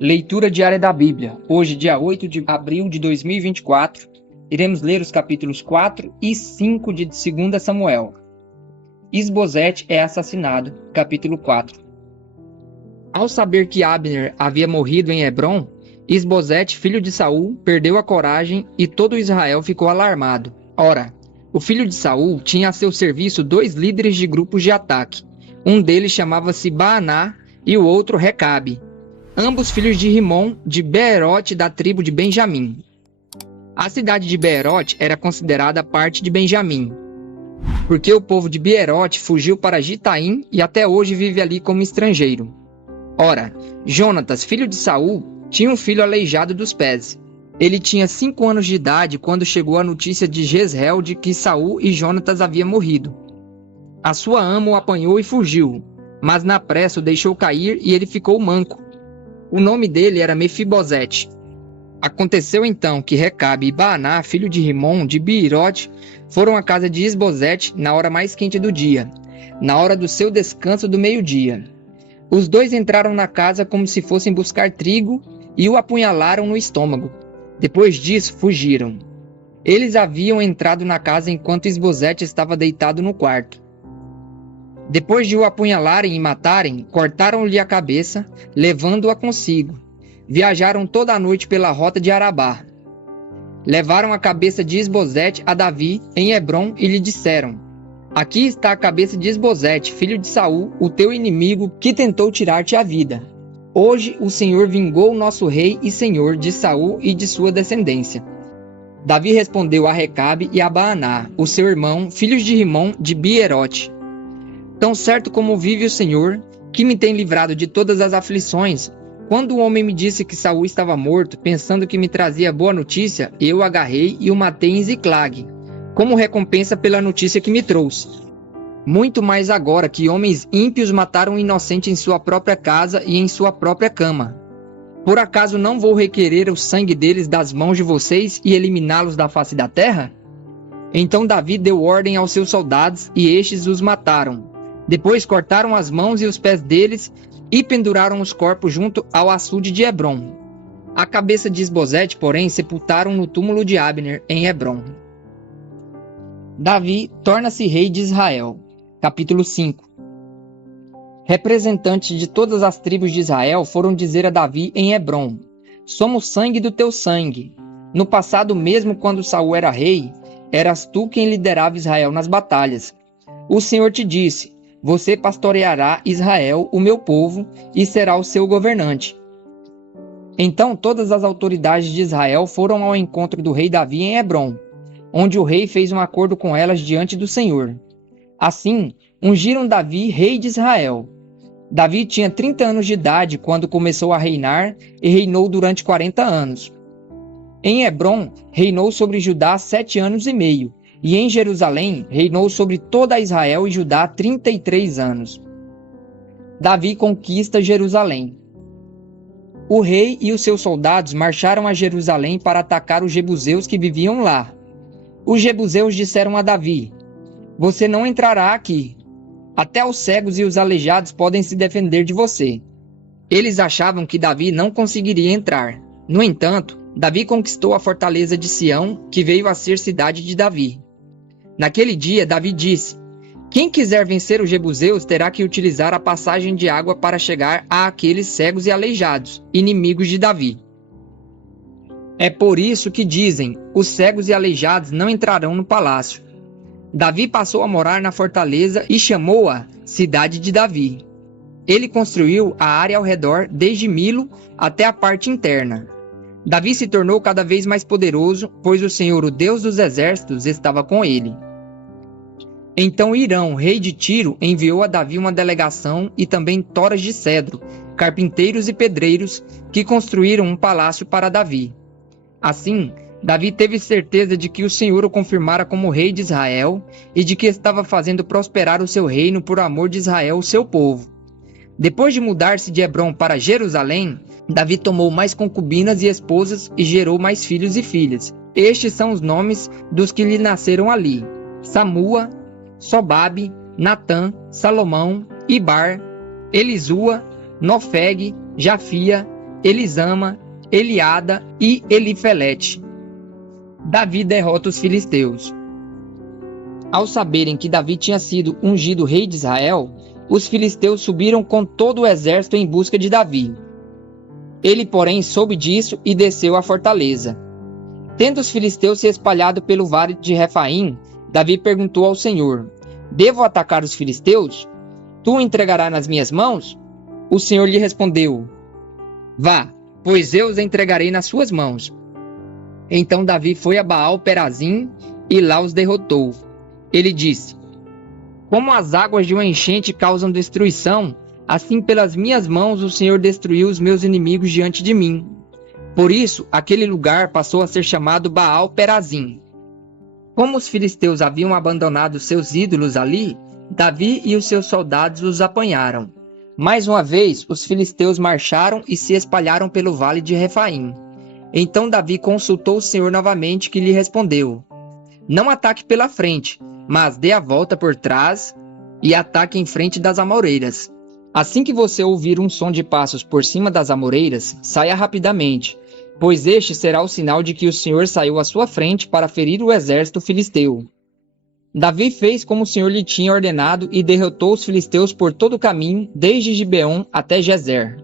Leitura diária da Bíblia. Hoje, dia 8 de abril de 2024, iremos ler os capítulos 4 e 5 de 2 Samuel. Isbosete é assassinado, capítulo 4. Ao saber que Abner havia morrido em Hebrom, Isbosete, filho de Saul, perdeu a coragem e todo Israel ficou alarmado. Ora, o filho de Saul tinha a seu serviço 2 líderes de grupos de ataque. Um deles chamava-se Baaná e o outro Recabe, ambos filhos de Rimom, de Beerote, da tribo de Benjamim. A cidade de Beerote era considerada parte de Benjamim, porque o povo de Beerote fugiu para Gitaim e até hoje vive ali como estrangeiro. Ora, Jonatas, filho de Saul, tinha um filho aleijado dos pés. Ele tinha 5 anos de idade quando chegou a notícia de Jezreel de que Saul e Jonatas haviam morrido. A sua ama o apanhou e fugiu, mas na pressa o deixou cair e ele ficou manco. O nome dele era Mefibosete. Aconteceu então que Recabe e Baaná, filho de Rimom, de Beerote, foram à casa de Isbosete na hora mais quente do dia, na hora do seu descanso do meio-dia. Os dois entraram na casa como se fossem buscar trigo e o apunhalaram no estômago. Depois disso, fugiram. Eles haviam entrado na casa enquanto Isbosete estava deitado no quarto. Depois de o apunhalarem e matarem, cortaram-lhe a cabeça, levando-a consigo. Viajaram toda a noite pela rota de Arabá. Levaram a cabeça de Isbosete a Davi em Hebrom e lhe disseram: Aqui está a cabeça de Isbosete, filho de Saul, o teu inimigo, que tentou tirar-te a vida. Hoje o Senhor vingou o nosso rei e senhor de Saul e de sua descendência. Davi respondeu a Recabe e a Baaná, o seu irmão, filhos de Rimom, de Beerote: Tão certo como vive o Senhor, que me tem livrado de todas as aflições, quando o homem me disse que Saul estava morto, pensando que me trazia boa notícia, eu o agarrei e o matei em Ziclag, como recompensa pela notícia que me trouxe. Muito mais agora que homens ímpios mataram um inocente em sua própria casa e em sua própria cama. Por acaso não vou requerer o sangue deles das mãos de vocês e eliminá-los da face da terra? Então Davi deu ordem aos seus soldados e estes os mataram. Depois cortaram as mãos e os pés deles e penduraram os corpos junto ao açude de Hebrom. A cabeça de Isbosete, porém, sepultaram no túmulo de Abner, em Hebrom. Davi torna-se rei de Israel. Capítulo 5. Representantes de todas as tribos de Israel foram dizer a Davi em Hebrom: Somos sangue do teu sangue. No passado mesmo, quando Saul era rei, eras tu quem liderava Israel nas batalhas. O Senhor te disse: Você pastoreará Israel, o meu povo, e será o seu governante. Então todas as autoridades de Israel foram ao encontro do rei Davi em Hebrom, onde o rei fez um acordo com elas diante do Senhor. Assim, ungiram Davi rei de Israel. Davi tinha 30 anos de idade quando começou a reinar e reinou durante 40 anos. Em Hebrom, reinou sobre Judá 7 anos e meio, e em Jerusalém reinou sobre toda Israel e Judá 33 anos. Davi conquista Jerusalém. O rei e os seus soldados marcharam a Jerusalém para atacar os jebuseus que viviam lá. Os jebuseus disseram a Davi: Você não entrará aqui. Até os cegos e os aleijados podem se defender de você. Eles achavam que Davi não conseguiria entrar. No entanto, Davi conquistou a fortaleza de Sião, que veio a ser cidade de Davi. Naquele dia, Davi disse: Quem quiser vencer os jebuseus terá que utilizar a passagem de água para chegar àqueles cegos e aleijados, inimigos de Davi. É por isso que dizem: os cegos e aleijados não entrarão no palácio. Davi passou a morar na fortaleza e chamou-a Cidade de Davi. Ele construiu a área ao redor, desde Milo até a parte interna. Davi se tornou cada vez mais poderoso, pois o Senhor, o Deus dos exércitos, estava com ele. Então Irão, rei de Tiro, enviou a Davi uma delegação e também toras de cedro, carpinteiros e pedreiros, que construíram um palácio para Davi. Assim, Davi teve certeza de que o Senhor o confirmara como rei de Israel e de que estava fazendo prosperar o seu reino por amor de Israel, o seu povo. Depois de mudar-se de Hebrom para Jerusalém, Davi tomou mais concubinas e esposas e gerou mais filhos e filhas. Estes são os nomes dos que lhe nasceram ali: Samua, Sobabe, Natã, Salomão, Ibar, Elisua, Nofeg, Jafia, Elisama, Eliada e Elifelete. Davi derrota os filisteus. Ao saberem que Davi tinha sido ungido rei de Israel, os filisteus subiram com todo o exército em busca de Davi. Ele, porém, soube disso e desceu à fortaleza. Tendo os filisteus se espalhado pelo vale de Refaim, Davi perguntou ao Senhor: Devo atacar os filisteus? Tu o entregarás nas minhas mãos? O Senhor lhe respondeu: Vá, pois eu os entregarei nas suas mãos. Então Davi foi a Baal-Perazim e lá os derrotou. Ele disse: Como as águas de uma enchente causam destruição, assim pelas minhas mãos o Senhor destruiu os meus inimigos diante de mim. Por isso, aquele lugar passou a ser chamado Baal-Perazim. Como os filisteus haviam abandonado seus ídolos ali, Davi e os seus soldados os apanharam. Mais uma vez, os filisteus marcharam e se espalharam pelo vale de Refaim. Então Davi consultou o Senhor novamente, que lhe respondeu: Não ataque pela frente, mas dê a volta por trás e ataque em frente das amoreiras. Assim que você ouvir um som de passos por cima das amoreiras, saia rapidamente, pois este será o sinal de que o Senhor saiu à sua frente para ferir o exército filisteu. Davi fez como o Senhor lhe tinha ordenado e derrotou os filisteus por todo o caminho, desde Gibeon até Gezer.